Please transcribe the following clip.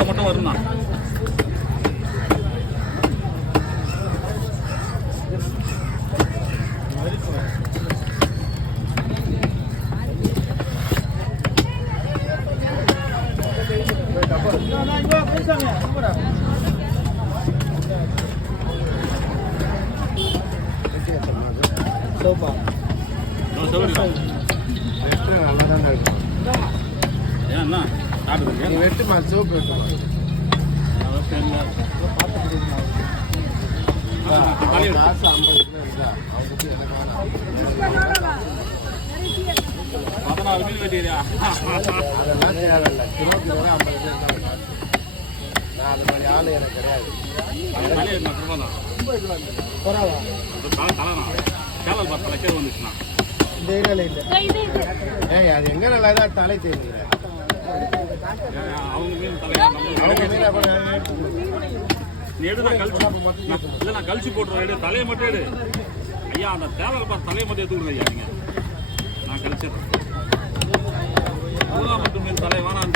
கூட மட்டும் வரும்ண்ணா. ஏன்னா வெட்டுமா சோப்பு வெட்டுமா காசு 50 14 மீன் வெட்டியா? அதெல்லாம் தேவையில்லை. 20 ரூபா 50 அது மாதிரி ஆளு எனக்கு கிடையாது. வந்துச்சுண்ணா ஏய் அது எங்க நல்லா தான் தலை தெரியுது. அவங்க மீன் நான் கழிச்சு போட்டுருவேன். எடு தலையை மட்டும் எடு ஐயா. அந்த தேவை பார்த்து தலையை மட்டும் எடுத்துக்கிடுங்க ஐயா. நீங்க நான் கழிச்சிடுறேன். மட்டும் மீன் தலை வேணாம்.